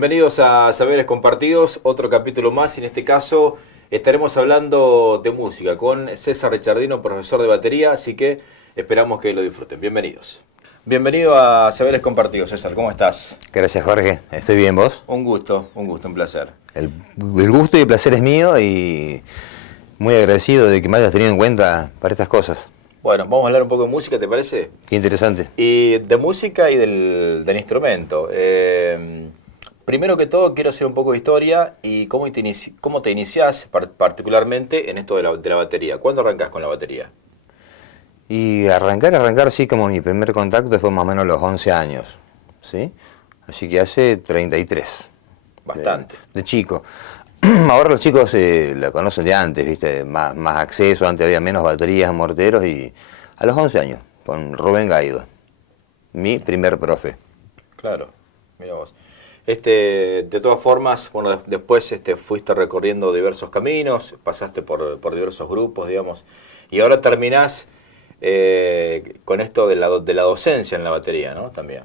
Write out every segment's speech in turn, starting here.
Bienvenidos a Saberes Compartidos, otro capítulo más. En este caso estaremos hablando de música con César Richardino, profesor de batería, así que esperamos que lo disfruten. Bienvenidos. Bienvenido a Saberes Compartidos, César. ¿Cómo estás? Gracias, Jorge. ¿Estoy bien, vos? Un gusto, un placer. El gusto y el placer es mío y muy agradecido de que me hayas tenido en cuenta para estas cosas. Bueno, vamos a hablar un poco de música, ¿te parece? Qué interesante. Y de música y del instrumento. Primero que todo quiero hacer un poco de historia y cómo te iniciás particularmente en esto de la batería. ¿Cuándo arrancás con la batería? Y arrancar, sí, como mi primer contacto fue más o menos a los 11 años, ¿sí? Así que hace 33. Bastante. De chico. Ahora los chicos la conocen de antes, ¿viste? Más acceso, antes había menos baterías, morteros, y a los 11 años, con Rubén Gaido, mi primer profe. Claro, mira vos. De todas formas, bueno, después fuiste recorriendo diversos caminos, pasaste por diversos grupos, digamos, y ahora terminás con esto de la docencia en la batería, ¿no? También.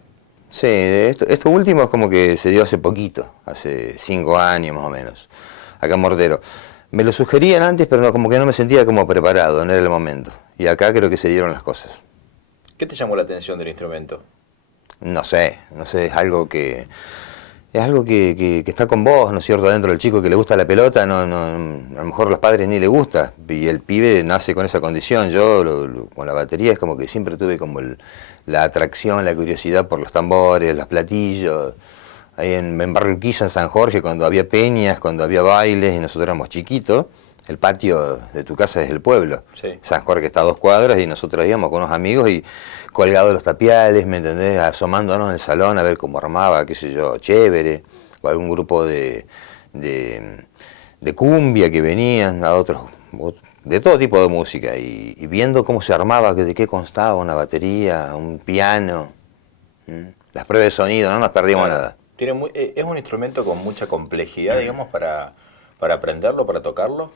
Sí, esto último es como que se dio hace poquito, hace 5 años más o menos, acá en Mortero. Me lo sugerían antes, pero no, como que no me sentía como preparado, no era el momento. Y acá creo que se dieron las cosas. ¿Qué te llamó la atención del instrumento? No sé, es algo que... Es algo que está con vos, ¿no es cierto? Adentro del chico que le gusta la pelota, a lo mejor a los padres ni le gusta, y el pibe nace con esa condición. Yo con la batería es como que siempre tuve como la atracción, la curiosidad por los tambores, los platillos. Ahí en Barrio Urquiza, en San Jorge, cuando había peñas, cuando había bailes y nosotros éramos chiquitos, el patio de tu casa es el pueblo. Sí. San Jorge está a 2 cuadras y nosotros íbamos con unos amigos y colgados los tapiales, ¿me entendés? Asomándonos en el salón a ver cómo armaba, qué sé yo, Chévere, o algún grupo de cumbia que venían, a otros, de todo tipo de música, y viendo cómo se armaba, de qué constaba una batería, un piano, las pruebas de sonido, no nos perdimos nada. Es un instrumento con mucha complejidad, digamos, para aprenderlo, para tocarlo.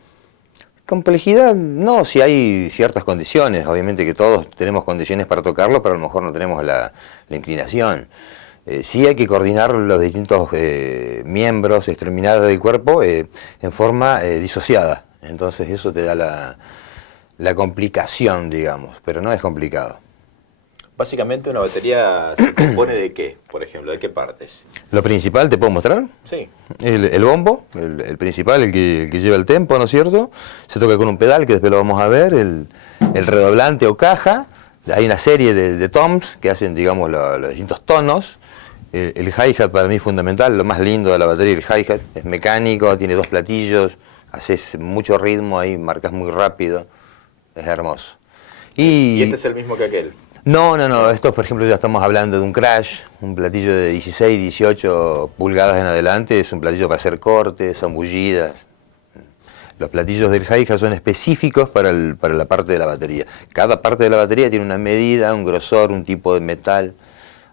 Complejidad, no, si hay ciertas condiciones, obviamente que todos tenemos condiciones para tocarlo, pero a lo mejor no tenemos la inclinación. Sí hay que coordinar los distintos miembros, extremidades del cuerpo en forma disociada, entonces eso te da la complicación, digamos, pero no es complicado. Básicamente una batería se compone de qué, por ejemplo, de qué partes. Lo principal, ¿te puedo mostrar? Sí. El bombo, el principal, el que lleva el tempo, ¿no es cierto? Se toca con un pedal, que después lo vamos a ver, el redoblante o caja. Hay una serie de toms que hacen, digamos, los distintos tonos. El hi-hat para mí es fundamental, lo más lindo de la batería, el hi-hat. Es mecánico, tiene 2 platillos, haces mucho ritmo ahí, marcas muy rápido, es hermoso. ¿Y este es el mismo que aquel? No, esto por ejemplo ya estamos hablando de un crash, un platillo de 16, 18 pulgadas en adelante, es un platillo para hacer cortes, zambullidas. Los platillos del hi-hat son específicos para la parte de la batería. Cada parte de la batería tiene una medida, un grosor, un tipo de metal.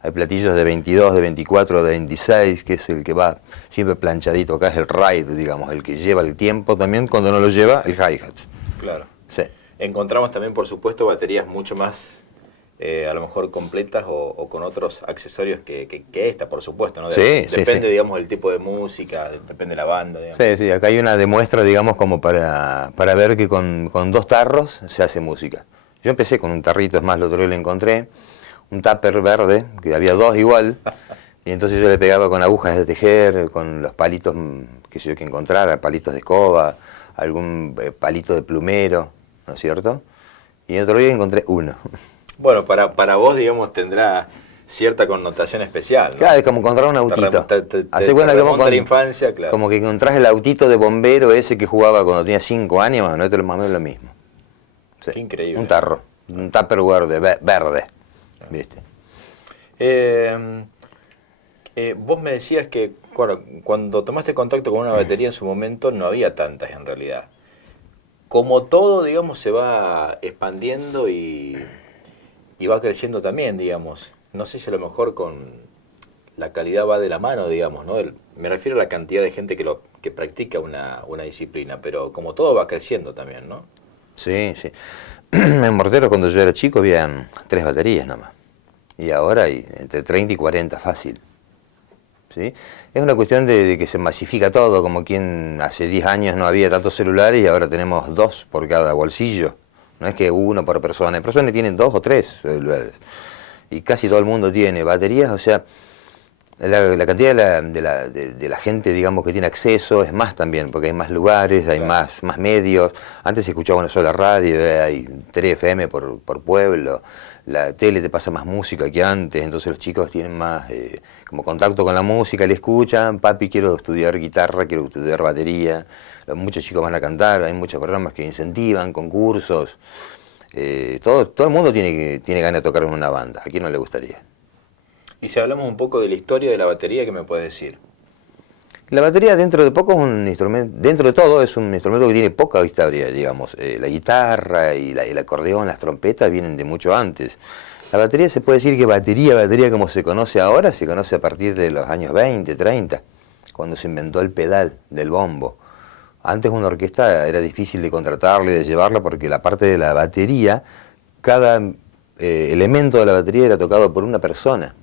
Hay platillos de 22, de 24, de 26, que es el que va siempre planchadito. Acá es el ride, digamos, el que lleva el tiempo también, cuando no lo lleva, el hi-hat. Claro. Sí. Encontramos también, por supuesto, baterías mucho más... a lo mejor completas o con otros accesorios que esta, por supuesto, ¿no? Depende, digamos, del tipo de música, depende de la banda, digamos. Sí, acá hay una demuestra, digamos, como para ver que con 2 tarros se hace música. Yo empecé con un tarrito, es más, el otro día lo encontré, un tupper verde, que había 2 igual, y entonces yo le pegaba con agujas de tejer, con los palitos que encontrara, palitos de escoba, algún palito de plumero, ¿no es cierto? Y el otro día encontré uno. Bueno, para vos, digamos, tendrá cierta connotación especial, ¿no? Claro, es como encontrar un autito. Hace cuenta que vos con la infancia, claro. Como que encontrás el autito de bombero ese que jugaba cuando tenía 5 años, no es más o menos lo mismo. Sí. Qué increíble. Un tarro, un tupperware verde, ¿viste? Vos me decías que cuando tomaste contacto con una batería en su momento no había tantas en realidad. Como todo, digamos, se va expandiendo y va creciendo también, digamos. No sé si a lo mejor con la calidad va de la mano, digamos, ¿no? Me refiero a la cantidad de gente que practica una disciplina, pero como todo va creciendo también, ¿no? Sí. En Mortero, cuando yo era chico, habían 3 baterías nada más. Y ahora hay entre 30 y 40 fácil. ¿sí? Es una cuestión de que se masifica todo, como quien hace 10 años no había tantos celulares y ahora tenemos 2 por cada bolsillo. No es que uno por persona, hay personas que tienen 2 o 3 celulares. Y casi todo el mundo tiene baterías, o sea, la cantidad de la gente, digamos, que tiene acceso es más también, porque hay más lugares, hay más medios. Antes se escuchaba una sola radio, hay 3 FM por pueblo, la tele te pasa más música que antes, entonces los chicos tienen más como contacto con la música, le escuchan, papi, quiero estudiar guitarra, quiero estudiar batería, muchos chicos van a cantar, hay muchos programas que incentivan, concursos, todo el mundo tiene ganas de tocar en una banda, ¿a quién no le gustaría? Y si hablamos un poco de la historia de la batería, ¿qué me puedes decir? La batería dentro de poco es un instrumento, dentro de todo es un instrumento que tiene poca historia, digamos. La guitarra y el acordeón, las trompetas vienen de mucho antes. La batería se puede decir que batería como se conoce ahora, se conoce a partir de los años 20, 30, cuando se inventó el pedal del bombo. Antes una orquesta era difícil de contratarla y de llevarla porque la parte de la batería, cada elemento de la batería era tocado por una persona.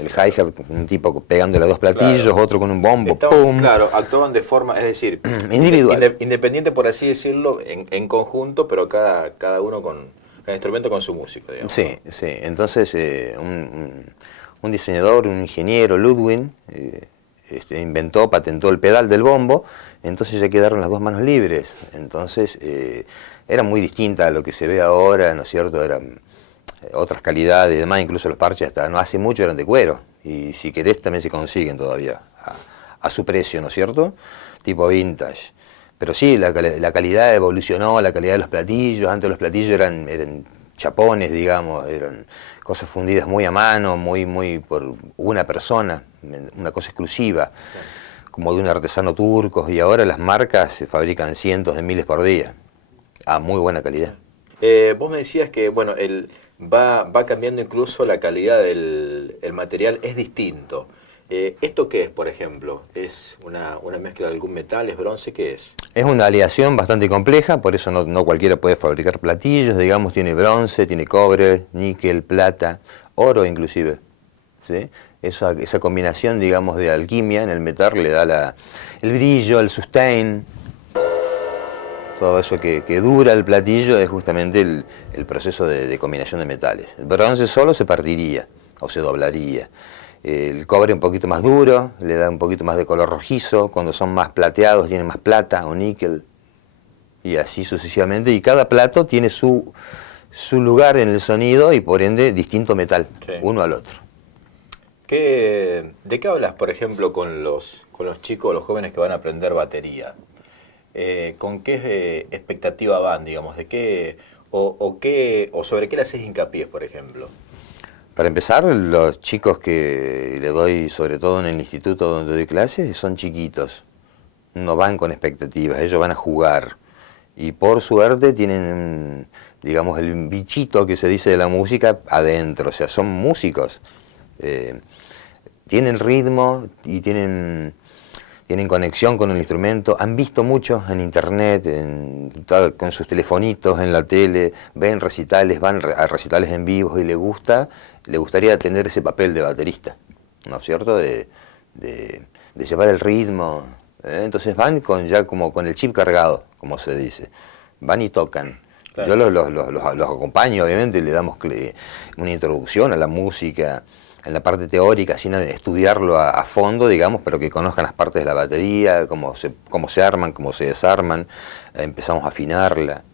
El hi-hat, un tipo pegándole a 2 platillos, claro. Otro con un bombo, ¡pum! Claro, actuaban de forma, es decir, individual. Independiente, por así decirlo, en conjunto, pero cada uno con el instrumento con su músico, digamos. Sí, ¿no? Sí. Entonces, un diseñador, un ingeniero, Ludwig, patentó el pedal del bombo, entonces ya quedaron las 2 manos libres. Entonces, era muy distinta a lo que se ve ahora, ¿no es cierto? Eran otras calidades y demás, incluso los parches hasta no hace mucho eran de cuero, y si querés también se consiguen todavía a su precio, ¿no es cierto? Tipo vintage. Pero sí, la calidad evolucionó, la calidad de los platillos. Antes los platillos eran chapones, digamos, eran cosas fundidas muy a mano, muy por una persona, una cosa exclusiva, como de un artesano turco, y ahora las marcas se fabrican cientos de miles por día, a muy buena calidad. Vos me decías que, bueno, va cambiando incluso la calidad del material, es distinto. ¿Esto qué es, por ejemplo? ¿Es una mezcla de algún metal, es bronce? ¿Qué es? Es una aleación bastante compleja, por eso no cualquiera puede fabricar platillos, digamos, tiene bronce, tiene cobre, níquel, plata, oro inclusive, ¿sí? Esa combinación, digamos, de alquimia en el metal le da el brillo, el sustain. Todo eso que dura el platillo es justamente el proceso de combinación de metales. El bronce solo se partiría o se doblaría. El cobre un poquito más duro, le da un poquito más de color rojizo. Cuando son más plateados tienen más plata o níquel. Y así sucesivamente. Y cada plato tiene su lugar en el sonido y por ende distinto metal, sí, uno al otro. ¿De qué hablas, por ejemplo, con los chicos, los jóvenes que van a aprender batería? ¿Con qué expectativa van, digamos? ¿De qué o sobre qué le haces hincapié, por ejemplo? Para empezar, los chicos que le doy, sobre todo en el instituto donde doy clases, son chiquitos. No van con expectativas, ellos van a jugar. Y por suerte tienen, digamos, el bichito que se dice de la música adentro, o sea, son músicos. Tienen ritmo y tienen conexión con el instrumento, han visto mucho en internet, con sus telefonitos, en la tele, ven recitales, van a recitales en vivo y le gustaría tener ese papel de baterista, ¿no es cierto? De llevar el ritmo, entonces van ya como con el chip cargado, como se dice, van y tocan. Claro. Yo los acompaño, obviamente, le damos una introducción a la música, en la parte teórica, sin estudiarlo a fondo, digamos, pero que conozcan las partes de la batería, cómo se arman, cómo se desarman. Empezamos a afinarla,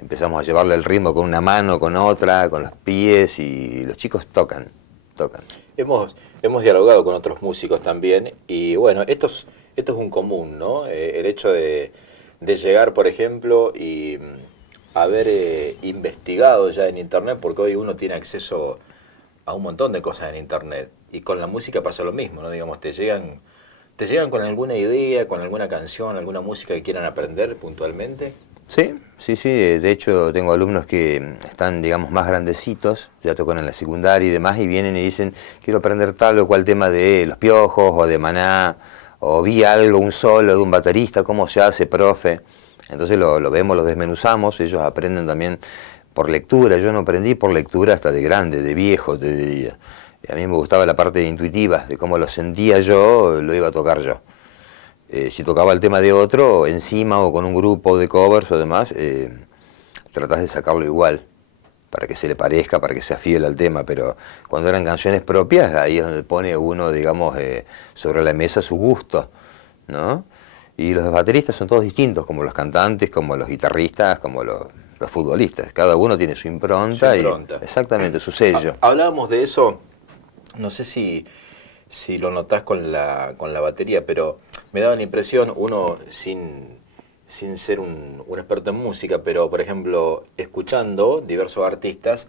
empezamos a llevarle el ritmo con una mano, con otra, con los pies, y los chicos tocan. Hemos dialogado con otros músicos también, y bueno, esto es un común, ¿no? El hecho de llegar, por ejemplo, y haber investigado ya en internet, porque hoy uno tiene acceso a un montón de cosas en internet, y con la música pasa lo mismo, ¿no? Digamos, te llegan con alguna idea, con alguna canción, alguna música que quieran aprender puntualmente. Sí, de hecho tengo alumnos que están, digamos, más grandecitos, ya tocan en la secundaria y demás, y vienen y dicen, quiero aprender tal o cual tema de Los Piojos, o de Maná, o vi algo, un solo de un baterista, ¿cómo se hace, profe? Entonces lo vemos, lo desmenuzamos, ellos aprenden también por lectura. Yo no aprendí por lectura hasta de grande, de viejo, te diría. A mí me gustaba la parte intuitiva, de cómo lo sentía yo, lo iba a tocar yo. Si tocaba el tema de otro, encima o con un grupo de covers o demás, tratás de sacarlo igual, para que se le parezca, para que sea fiel al tema, pero cuando eran canciones propias, ahí es donde pone uno, digamos, sobre la mesa su gusto, ¿no? Y los bateristas son todos distintos, como los cantantes, como los guitarristas, como los futbolistas. Cada uno tiene su impronta. Exactamente, su sello. Hablábamos de eso, no sé si lo notás con la batería, pero me daba la impresión, uno sin ser un experto en música, pero por ejemplo, escuchando diversos artistas,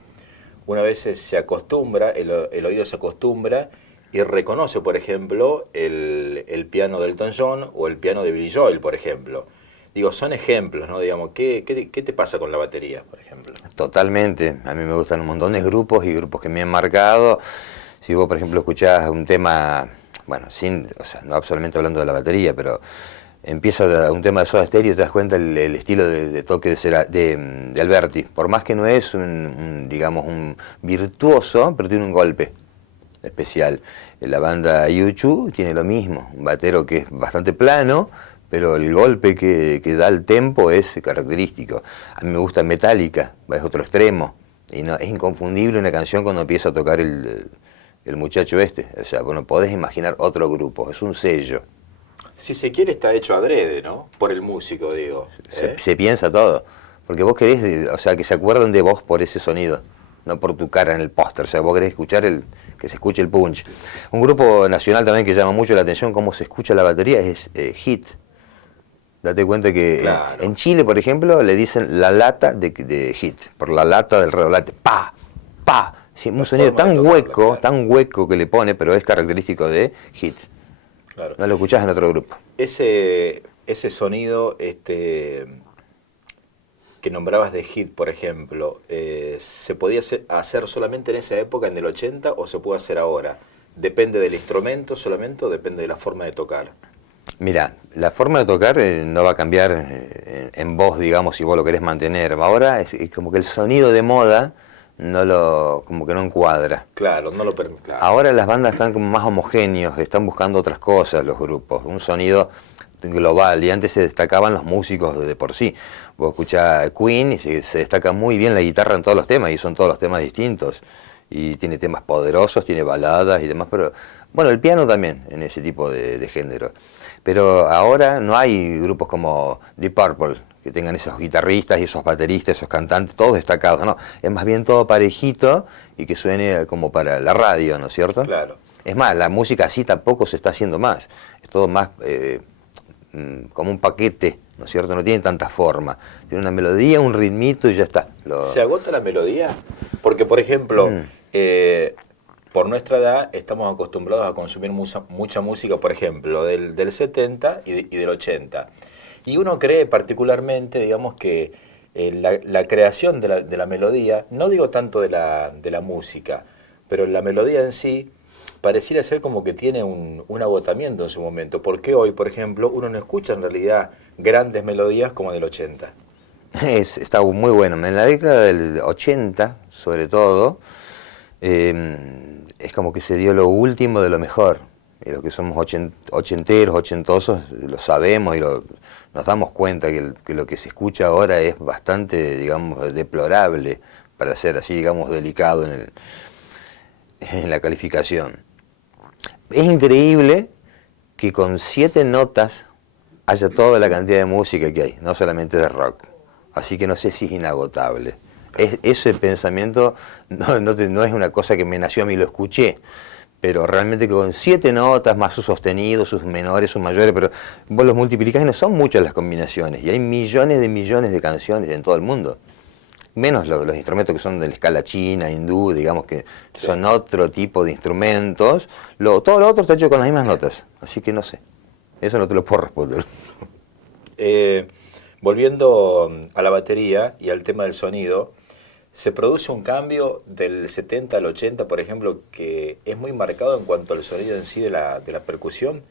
una vez se acostumbra, el oído se acostumbra y reconoce, por ejemplo, el piano de Elton John o el piano de Billy Joel, por ejemplo. Digo, son ejemplos, ¿no? Digamos, ¿qué te pasa con la batería, por ejemplo? Totalmente. A mí me gustan un montón de grupos y grupos que me han marcado. Si vos, por ejemplo, escuchás un tema, bueno, no absolutamente hablando de la batería, pero empieza un tema de Soda Stereo y te das cuenta el estilo de toque de Alberti. Por más que no es digamos, un virtuoso, pero tiene un golpe especial. La banda U2 tiene lo mismo, un batero que es bastante plano, pero el golpe que da el tempo es característico. A mí me gusta Metallica, es otro extremo, y no, es inconfundible una canción cuando empieza a tocar el muchacho este. O sea, bueno, podés imaginar otro grupo, es un sello. Si se quiere está hecho adrede, ¿no? Por el músico, digo. Se piensa todo, porque vos querés, o sea, que se acuerden de vos por ese sonido, no por tu cara en el póster. O sea, vos querés escuchar que se escuche el punch. Un grupo nacional también que llama mucho la atención cómo se escucha la batería es Hit. Date cuenta que claro, en Chile, por ejemplo, le dicen la lata de Hit, por la lata del redoblante, pa, pa. Sí, un sonido tan hueco que le pone, pero es característico de Hit. Claro. No lo escuchás en otro grupo. Ese sonido que nombrabas de Hit, por ejemplo, ¿se podía hacer solamente en esa época, en el 80, o se puede hacer ahora? ¿Depende del instrumento solamente o depende de la forma de tocar? Mira, la forma de tocar no va a cambiar en vos, digamos, si vos lo querés mantener. Ahora es como que el sonido de moda como que no encuadra. Claro, no lo permite. Claro. Ahora las bandas están como más homogéneos, están buscando otras cosas los grupos, un sonido global, y antes se destacaban los músicos de por sí. Vos escuchás Queen y se destaca muy bien la guitarra en todos los temas, y son todos los temas distintos, y tiene temas poderosos, tiene baladas y demás, pero bueno, el piano también en ese tipo de género. Pero ahora no hay grupos como Deep Purple, que tengan esos guitarristas y esos bateristas, esos cantantes, todos destacados, no, es más bien todo parejito y que suene como para la radio, ¿no es cierto? Claro. Es más, la música así tampoco se está haciendo más, es todo más como un paquete, ¿no es cierto? No tiene tanta forma, tiene una melodía, un ritmito y ya está. ¿Se agota la melodía? Porque, por ejemplo, por nuestra edad estamos acostumbrados a consumir mucha música, por ejemplo, del 70 y del 80. Y uno cree particularmente, digamos, que la creación de la melodía, no digo tanto de la música, pero la melodía en sí pareciera ser como que tiene un agotamiento en su momento. Porque hoy, por ejemplo, uno no escucha en realidad grandes melodías como del 80. Está muy bueno. En la década del 80, sobre todo, es como que se dio lo último de lo mejor. Y los que somos ochenteros, ochentosos, lo sabemos y nos damos cuenta que lo que se escucha ahora es bastante, digamos, deplorable, para ser así, digamos, delicado en la calificación. Es increíble que con 7 notas haya toda la cantidad de música que hay, no solamente de rock. Así que no sé si es inagotable. Ese pensamiento no es una cosa que me nació a mí, lo escuché. Pero realmente con 7 notas, más sus sostenidos, sus menores, sus mayores, pero vos los multiplicás y no son muchas las combinaciones. Y hay millones de canciones en todo el mundo. Menos los instrumentos que son de la escala china, hindú, digamos que son otro tipo de instrumentos. Todo lo otro está hecho con las mismas notas. Así que no sé. Eso no te lo puedo responder. Volviendo a la batería y al tema del sonido, ¿se produce un cambio del 70 al 80, por ejemplo, que es muy marcado en cuanto al sonido en sí de la percusión?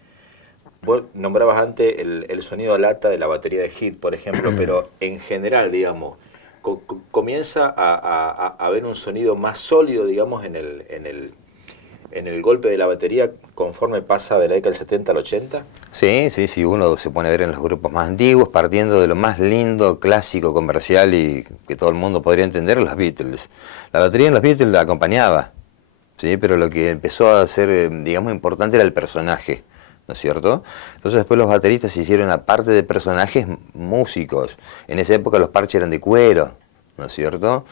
Vos nombrabas antes el sonido lata de la batería de Hit, por ejemplo, pero en general, digamos, comienza a haber un sonido más sólido, digamos, en en el golpe de la batería conforme pasa de la década del 70 al 80? Sí, sí, sí, uno se pone a ver en los grupos más antiguos, partiendo de lo más lindo, clásico, comercial y que todo el mundo podría entender, los Beatles. La batería en los Beatles la acompañaba, ¿sí? Pero lo que empezó a ser, digamos, importante era el personaje, ¿no es cierto? Entonces después los bateristas se hicieron, aparte de personajes, músicos. En esa época los parches eran de cuero, ¿no es cierto?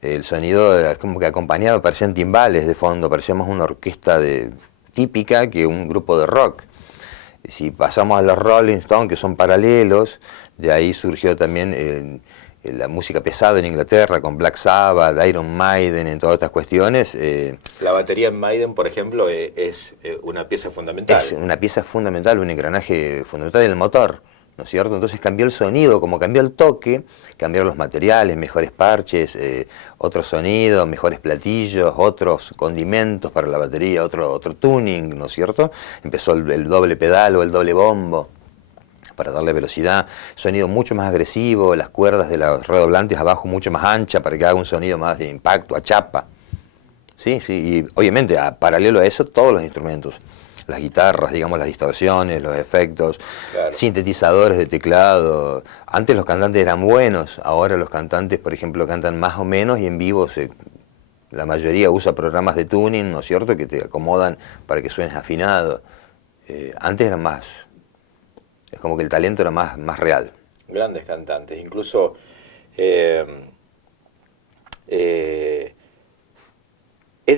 El sonido era como que acompañaba, parecían timbales de fondo, parecía más una orquesta típica que un grupo de rock. Si pasamos a los Rolling Stones, que son paralelos, de ahí surgió también la música pesada en Inglaterra, con Black Sabbath, Iron Maiden, en todas estas cuestiones. La batería en Maiden, por ejemplo, es una pieza fundamental. Es una pieza fundamental, un engranaje fundamental del motor, ¿no es cierto? Entonces cambió el sonido, como cambió el toque, cambiaron los materiales, mejores parches, otro sonido, mejores platillos, otros condimentos para la batería, otro tuning, ¿no es cierto? Empezó el doble pedal o el doble bombo para darle velocidad, sonido mucho más agresivo, las cuerdas de los redoblantes abajo mucho más ancha para que haga un sonido más de impacto, a chapa. Sí, sí, y obviamente paralelo a eso todos los instrumentos. Las guitarras, digamos, las distorsiones, los efectos, claro, sintetizadores de teclado. Antes los cantantes eran buenos, ahora los cantantes, por ejemplo, cantan más o menos y en vivo la mayoría usa programas de tuning, ¿no es cierto?, que te acomodan para que suenes afinado. Antes era más, es como que el talento era más real. Grandes cantantes, incluso es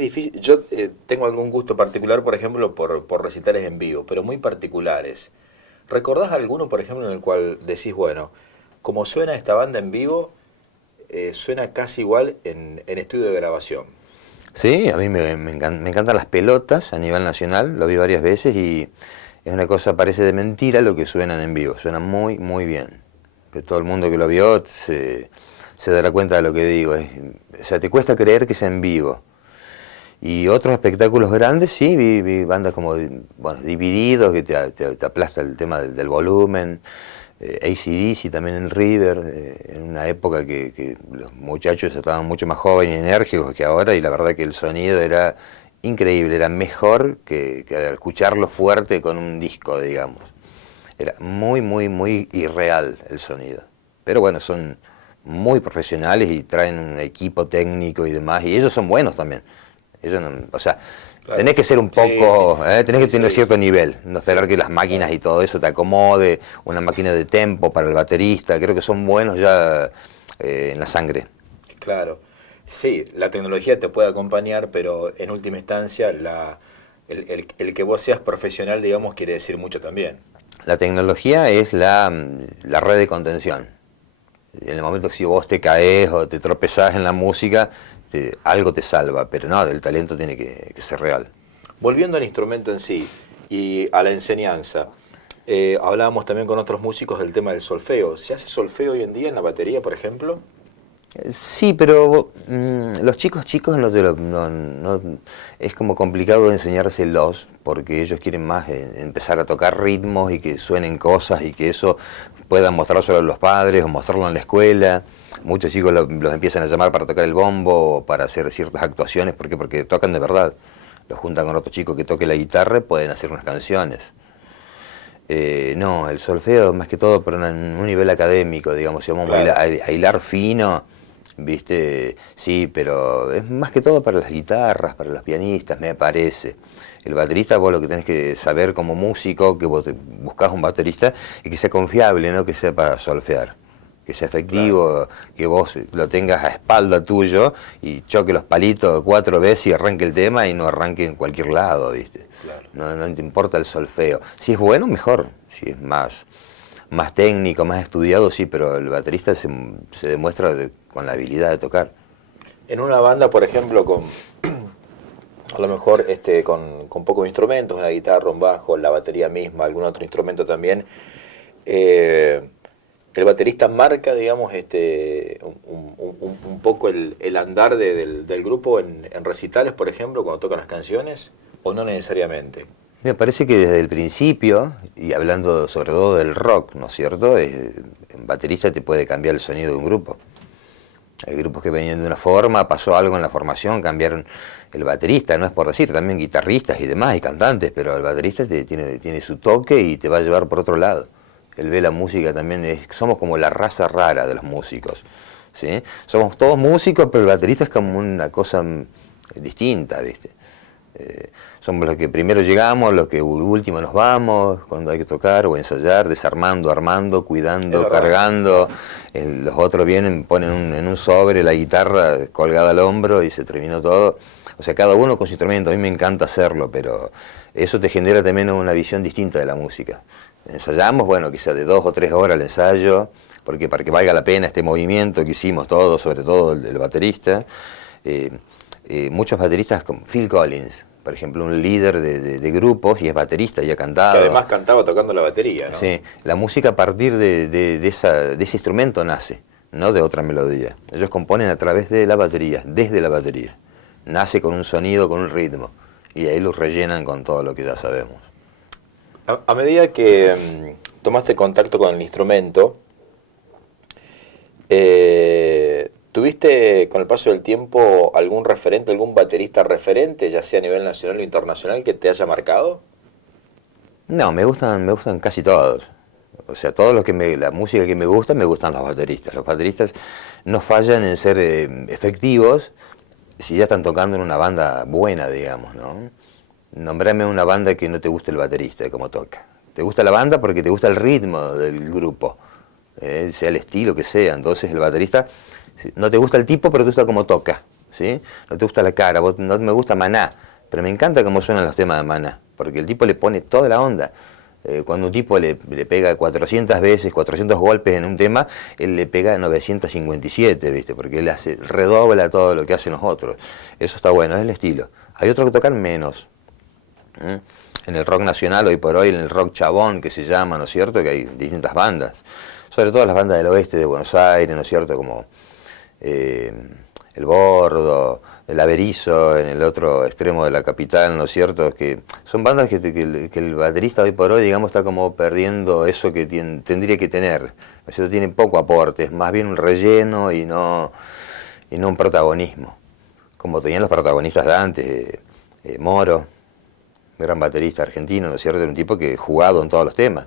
difícil. Yo tengo algún gusto particular, por ejemplo, por recitales en vivo, pero muy particulares. ¿Recordás alguno, por ejemplo, en el cual decís, bueno, como suena esta banda en vivo, suena casi igual en estudio de grabación? Sí, a mí me encantan las Pelotas a nivel nacional, lo vi varias veces y es una cosa, parece de mentira lo que suenan en vivo, suenan muy, muy bien. Pero todo el mundo que lo vio se dará cuenta de lo que digo. O sea, te cuesta creer que sea en vivo. Y otros espectáculos grandes, sí, vi bandas como, bueno, Divididos, que te aplasta el tema del volumen, AC/DC también en River, en una época que los muchachos estaban mucho más jóvenes y enérgicos que ahora, y la verdad que el sonido era increíble, era mejor que escucharlo fuerte con un disco, digamos. Era muy, muy, muy irreal el sonido. Pero bueno, son muy profesionales y traen un equipo técnico y demás, y ellos son buenos también. Ellos no, o sea, claro, tenés que ser un poco, sí, tenés que tener cierto nivel, no esperar que las máquinas y todo eso te acomode, una máquina de tempo para el baterista, creo que son buenos ya en la sangre. Claro, sí, la tecnología te puede acompañar, pero en última instancia el que vos seas profesional, digamos, quiere decir mucho también. La tecnología es la red de contención. En el momento que si vos te caes o te tropezás en la música, algo te salva, pero no, el talento tiene que ser real. Volviendo al instrumento en sí y a la enseñanza, hablábamos también con otros músicos del tema del solfeo. ¿Se hace solfeo hoy en día en la batería, por ejemplo? Sí, pero los chicos es como complicado enseñárselos porque ellos quieren más empezar a tocar ritmos y que suenen cosas y que eso puedan mostrárselo a los padres o mostrarlo en la escuela. Muchos chicos los empiezan a llamar para tocar el bombo o para hacer ciertas actuaciones. ¿Por qué? Porque tocan de verdad. Los juntan con otro chico que toque la guitarra y pueden hacer unas canciones. No, el solfeo más que todo por un nivel académico, digamos, si vamos claro, a hilar fino, ¿viste? Sí, pero es más que todo para las guitarras, para los pianistas, me parece. El baterista, vos lo que tenés que saber como músico, que vos buscás un baterista y que sea confiable, no que sepa solfear. Que sea efectivo, claro, que vos lo tengas a espalda tuyo y choque los palitos 4 veces y arranque el tema y no arranque en cualquier lado, ¿viste? Claro. No te importa el solfeo. Si es bueno, mejor. Si es más técnico, más estudiado, sí, pero el baterista se demuestra con la habilidad de tocar. En una banda, por ejemplo, a lo mejor con pocos instrumentos, una guitarra, un bajo, la batería misma, algún otro instrumento también, el baterista marca, digamos, un poco el andar del grupo en recitales, por ejemplo, cuando tocan las canciones, o no necesariamente. Me parece que desde el principio, y hablando sobre todo del rock, ¿no es cierto?, un baterista te puede cambiar el sonido de un grupo. Hay grupos que venían de una forma, pasó algo en la formación, cambiaron el baterista, no es por decir, también guitarristas y demás, y cantantes, pero el baterista tiene su toque y te va a llevar por otro lado. Él ve la música también, somos como la raza rara de los músicos, ¿sí? Somos todos músicos, pero el baterista es como una cosa distinta, ¿viste? Somos los que primero llegamos, los que último nos vamos, cuando hay que tocar o ensayar, desarmando, armando, cuidando, cargando. Los otros vienen, ponen en un sobre la guitarra colgada al hombro y se terminó todo. O sea, cada uno con su instrumento. A mí me encanta hacerlo, pero eso te genera también una visión distinta de la música. Ensayamos, bueno, quizás de 2 o 3 horas el ensayo, porque para que valga la pena este movimiento que hicimos todos, sobre todo el baterista. Muchos bateristas como Phil Collins, por ejemplo, un líder de grupos y es baterista y ha cantado. Que además cantaba tocando la batería, ¿no? Sí, la música a partir de ese instrumento nace, no de otra melodía. Ellos componen a través de la batería, desde la batería. Nace con un sonido, con un ritmo, y ahí lo rellenan con todo lo que ya sabemos. A medida que tomaste contacto con el instrumento, ¿tuviste con el paso del tiempo algún referente, algún baterista referente, ya sea a nivel nacional o internacional, que te haya marcado? No, me gustan casi todos. O sea, todo lo que la música que me gustan los bateristas. Los bateristas no fallan en ser efectivos si ya están tocando en una banda buena, digamos, ¿no? Nombrame una banda que no te guste el baterista, cómo toca. Te gusta la banda porque te gusta el ritmo del grupo, sea el estilo que sea. Entonces el baterista, no te gusta el tipo, pero te gusta cómo toca, ¿sí? No te gusta la cara, no me gusta Maná, pero me encanta cómo suenan los temas de Maná, porque el tipo le pone toda la onda. Cuando un tipo le pega 400 veces, 400 golpes en un tema, él le pega 957, ¿viste? Porque él redobla todo lo que hacen los otros. Eso está bueno, es el estilo. Hay otros que tocan menos. En el rock nacional, hoy por hoy, en el rock chabón, que se llama, ¿no es cierto?, que hay distintas bandas. Sobre todo las bandas del oeste de Buenos Aires, ¿no es cierto?, como El Bordo, El Averizo, en el otro extremo de la capital, ¿no es cierto?, que son bandas que el baterista hoy por hoy, digamos, está como perdiendo eso que tendría que tener. ¿No es cierto? Tiene poco aporte, es más bien un relleno y no un protagonismo, como tenían los protagonistas de antes, Moro, gran baterista argentino, ¿no es cierto?, era un tipo que jugado en todos los temas.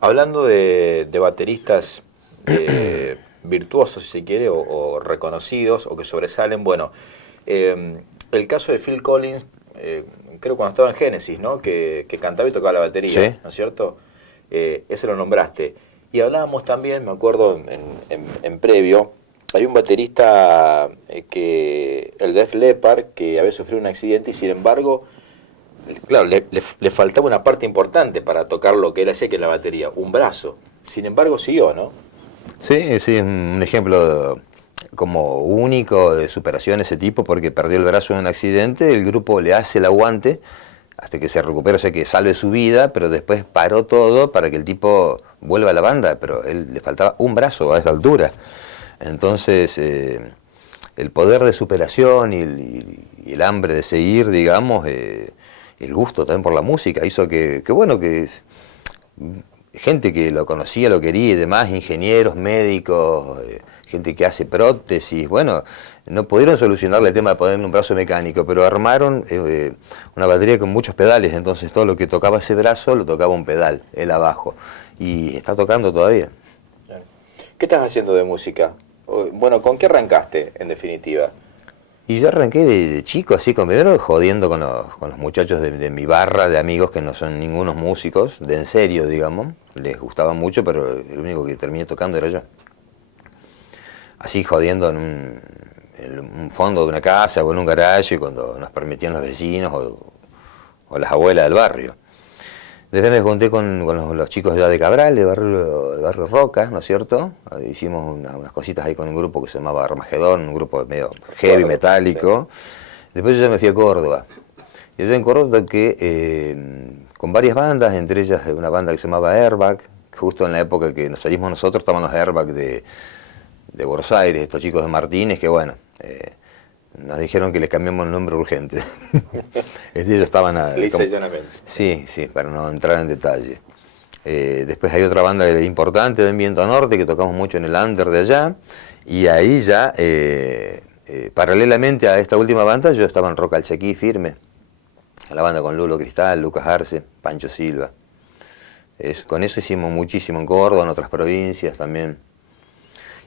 Hablando de bateristas virtuosos, si se quiere, o reconocidos, o que sobresalen, bueno, el caso de Phil Collins, creo cuando estaba en Genesis, ¿no?, que cantaba y tocaba la batería, sí, ¿no es cierto? Ese lo nombraste. Y hablábamos también, me acuerdo, en previo, hay un baterista el Def Leppard, que había sufrido un accidente y sin embargo, claro, le faltaba una parte importante para tocar lo que él hacía, que es la batería, un brazo. Sin embargo, siguió, ¿no? Sí, es un ejemplo como único de superación ese tipo, porque perdió el brazo en un accidente, el grupo le hace el aguante hasta que se recupera, o sea que salve su vida, pero después paró todo para que el tipo vuelva a la banda, pero él le faltaba un brazo a esa altura. Entonces, el poder de superación y el hambre de seguir, digamos, el gusto también por la música, hizo que gente que lo conocía, lo quería y demás, ingenieros, médicos, gente que hace prótesis, bueno, no pudieron solucionarle el tema de ponerle un brazo mecánico, pero armaron una batería con muchos pedales, entonces todo lo que tocaba ese brazo lo tocaba un pedal, él abajo, y está tocando todavía. ¿Qué estás haciendo de música? Bueno, ¿con qué arrancaste, en definitiva? Y yo arranqué de chico, así, primero jodiendo con los muchachos de mi barra, de amigos que no son ningunos músicos, de en serio, digamos. Les gustaba mucho, pero el único que terminé tocando era yo. Así jodiendo en un fondo de una casa o en un garaje, cuando nos permitían los vecinos o las abuelas del barrio. Después me junté con los chicos ya de Cabral, de barrio Roca, ¿no es cierto? Hicimos unas cositas ahí con un grupo que se llamaba Armagedón, un grupo medio heavy, metálico. Sí. Después yo ya me fui a Córdoba. Y yo en Córdoba toqué con varias bandas, entre ellas una banda que se llamaba Airbag, justo en la época que nos salimos nosotros, estaban los Airbag de Buenos Aires, estos chicos de Martínez, que bueno, nos dijeron que les cambiamos el nombre urgente. Ellos estaban lisa y llanamente. Sí, para no entrar en detalle. Después hay otra banda importante de Viento Norte que tocamos mucho en el under de allá. Y ahí ya, paralelamente a esta última banda, yo estaba en Rock al Chaquí firme. La banda con Lulo Cristal, Lucas Arce, Pancho Silva. Con eso hicimos muchísimo en Córdoba, en otras provincias también.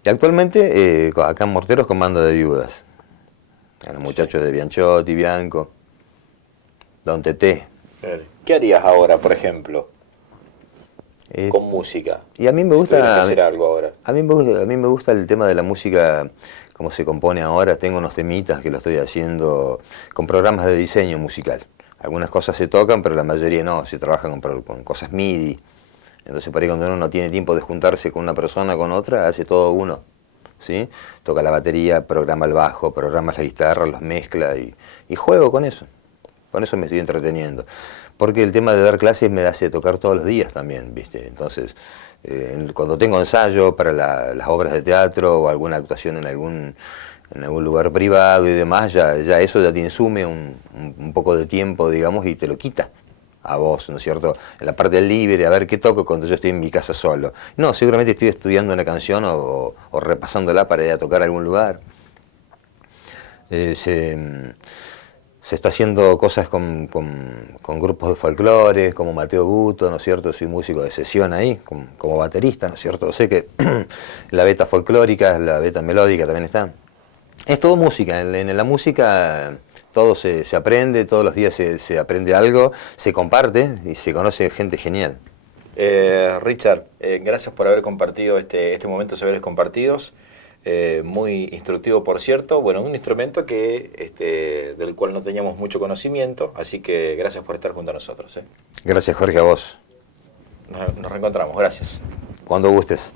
Y actualmente acá en Morteros con banda de viudas. A los muchachos de Bianchotti, Bianco, Don Teté. ¿Qué harías ahora, por ejemplo, con música? Y a mí me gusta, Si tuvieras que hacer algo ahora. a mí me gusta el tema de la música, cómo se compone ahora. Tengo unos temitas que lo estoy haciendo con programas de diseño musical. Algunas cosas se tocan, pero la mayoría no, se trabajan con cosas MIDI. Entonces por ahí cuando uno no tiene tiempo de juntarse con una persona, con otra, hace todo uno, ¿sí? Toca la batería, programa el bajo, programa la guitarra, los mezcla y juego con eso. Con eso me estoy entreteniendo. Porque el tema de dar clases me hace tocar todos los días también, ¿viste? Entonces, cuando tengo ensayo para las obras de teatro o alguna actuación en algún lugar privado y demás, ya eso ya te insume un poco de tiempo, digamos, y te lo quita a vos, ¿no es cierto? En la parte libre, a ver qué toco cuando yo estoy en mi casa solo. No, seguramente estoy estudiando una canción o repasándola para ir a tocar a algún lugar. Se está haciendo cosas con grupos de folclore, como Mateo Guto, ¿no es cierto? Soy músico de sesión ahí, como baterista, ¿no es cierto? Sé que la beta folclórica, la beta melódica también está. Es todo música, en la música todo se aprende, todos los días se aprende algo, se comparte y se conoce gente genial. Richard, gracias por haber compartido este momento, saberes compartidos. Muy instructivo, por cierto. Bueno, un instrumento del cual no teníamos mucho conocimiento, así que gracias por estar junto a nosotros. Gracias, Jorge, a vos. Nos reencontramos, gracias. Cuando gustes.